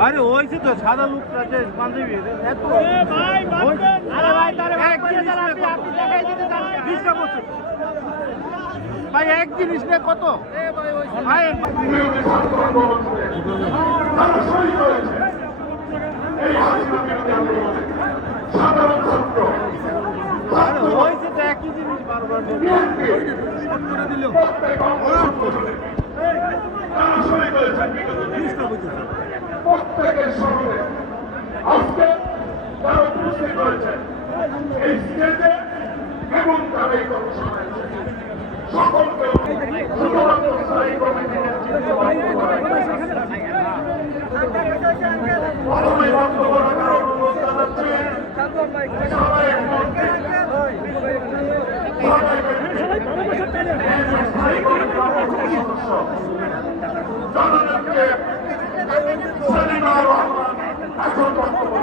আরে ওইছে তো সাদা লোকটা আছে পাঞ্জাবি এত ভাই ভাই ভাই এক জিনিস না কত? এ ভাই ওই ভাই প্রত্যেকের স্মরণে আজকে তারা উপস্থিত হয়েছে এই স্টেজে এবং তারা এই কর্মশালায় সকলকে শুধুমাত্র স্থায়ী কমিটির নেতৃত্বে জননেত্রী সেলিমা রহমান এখন বক্তব্য